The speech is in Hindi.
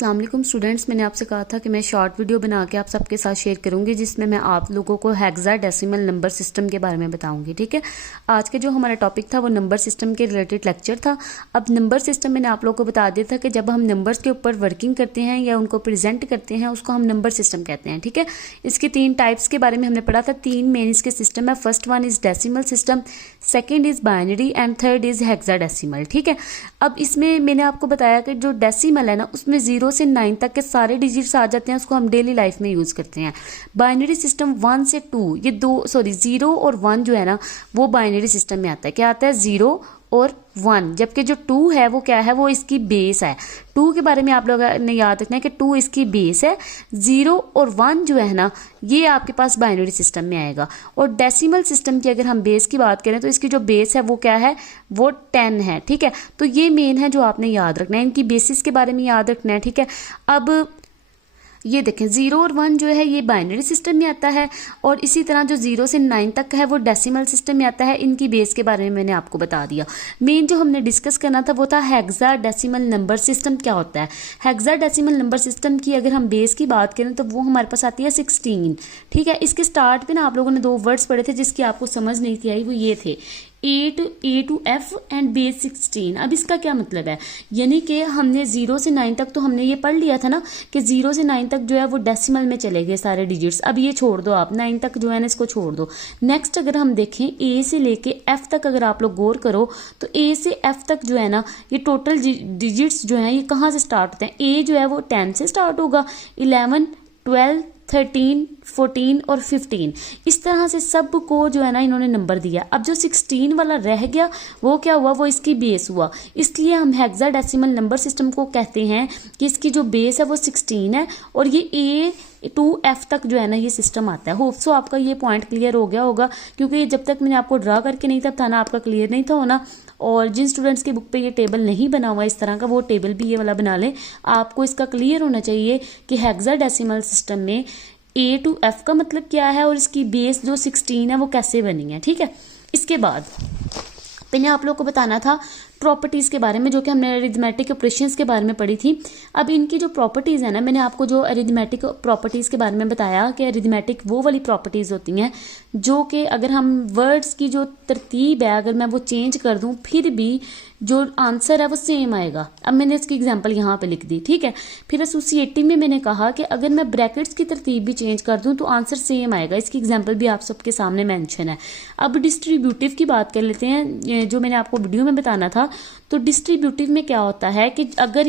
अस्सलाम वालेकुम स्टूडेंट्स, मैंने आपसे कहा था कि मैं शॉर्ट वीडियो बना के आप सबके साथ शेयर करूंगी जिसमें मैं आप लोगों को हेक्साडेसिमल नंबर सिस्टम के बारे में बताऊंगी। ठीक है, आज के जो हमारा टॉपिक था वो नंबर सिस्टम के रिलेटेड लेक्चर था। अब नंबर सिस्टम मैंने आप लोगों को बता दिया था कि जब हम नंबर्स के ऊपर वर्किंग करते हैं या उनको प्रेजेंट करते हैं उसको हम नंबर सिस्टम कहते हैं। ठीक है, इसके 3 टाइप्स के बारे में हमने पढ़ा था। 3 मेन इसके सिस्टम है। First one is decimal system, second is binary and third is hexadecimal. ठीक है, अब इसमें मैंने आपको बताया कि जो डेसिमल है ना उसमें 0 से 9 तक के सारे डिजिट्स आ जाते हैं, उसको हम डेली लाइफ में यूज करते हैं। बाइनरी सिस्टम 1 से 2, ये 0 और 1 जो है ना वो बाइनरी सिस्टम में आता है। क्या आता है? 0 और 1। जबकि जो 2 है वो क्या है? वो इसकी बेस है। 2 के बारे में आप लोगों ने याद रखना है कि 2 इसकी बेस है। 0 और 1 जो है ना ये आपके पास बाइनरी सिस्टम में आएगा। और डेसिमल सिस्टम की अगर हम बेस की बात करें तो इसकी जो बेस है वो क्या है? वो 10 है। ठीक है, तो ये मेन है जो आपने याद रखना है, इनकी बेसिस के बारे में याद रखना है। ठीक है, अब ये देखें 0 और 1 जो है ये बाइनरी सिस्टम में आता है और इसी तरह जो 0 से 9 तक है वो डेसिमल सिस्टम में आता है। इनकी बेस के बारे में मैंने आपको बता दिया। मेन जो हमने डिस्कस करना था वो था हेक्साडेसिमल नंबर सिस्टम क्या होता है। हेक्साडेसिमल नंबर सिस्टम की अगर हम बेस की बात करें तो वो हमारे पास आती है 16। ठीक है, इसके स्टार्ट पे ना आप लोगों ने 2 वर्ड्स पढ़े थे जिसकी आपको समझ नहीं थी आई, वो ये थे A to F and base 16। अब इसका क्या मतलब है? यानी कि हमने 0 से 9 तक तो हमने ये पढ़ लिया था ना कि 0 से 9 तक जो है वो डेसिमल में चले गए सारे डिजिट्स। अब ये छोड़ दो, आप 9 तक जो है ना इसको छोड़ दो। नेक्स्ट अगर हम देखें A से लेके F तक अगर आप लोग गौर करो तो A से F तक जो है ना ये टोटल डिजिट्स जो है ये कहाँ से स्टार्ट होते हैं? A जो है वो 10 से स्टार्ट होगा, 11, 12, 13, 14 और 15, इस तरह से सब को जो है ना इन्होंने नंबर दिया। अब जो 16 वाला रह गया वो क्या हुआ? वो इसकी बेस हुआ। इसलिए हम हेक्साडेसिमल नंबर सिस्टम को कहते हैं कि इसकी जो बेस है वो 16 है और ये A to F तक जो है ना ये सिस्टम आता है। होप सो आपका ये पॉइंट क्लियर हो गया होगा, क्योंकि जब तक मैंने आपको ड्रा करके नहीं था ना आपका क्लियर नहीं था होना। और जिन स्टूडेंट्स की बुक पे ये टेबल नहीं बना हुआ इस तरह का, वो टेबल भी ये वाला बना लें। आपको इसका क्लियर होना चाहिए कि हेक्साडेसिमल सिस्टम में A to F का मतलब क्या है और इसकी बेस जो 16 है वो कैसे बनी है। ठीक है, इसके बाद मैंने आप लोग को बताना था प्रॉपर्टीज के बारे में, जो कि हमने अरिथमेटिक ऑपरेशंस के बारे में पढ़ी थी। अब इनकी जो प्रॉपर्टीज है ना, मैंने आपको जो अरिथमेटिक प्रॉपर्टीज के बारे में बताया कि अरिथमेटिक वो वाली प्रॉपर्टीज होती हैं जो कि अगर हम वर्ड्स की जो तरतीब है अगर मैं वो चेंज कर दूं फिर भी जो आंसर है वो सेम आएगा। अब मैंने इसकी एग्जांपल यहाँ पे लिख दी। ठीक है, फिर एसोसिएटिव में मैंने कहा कि अगर मैं ब्रैकेट्स की तरतीब भी चेंज कर दूं तो आंसर सेम आएगा। इसकी एग्जांपल भी आप सबके सामने मेंशन है। अब डिस्ट्रीब्यूटिव की बात कर लेते हैं, जो मैंने आपको वीडियो में बताना था। तो डिस्ट्रीब्यूटिव में क्या होता है कि अगर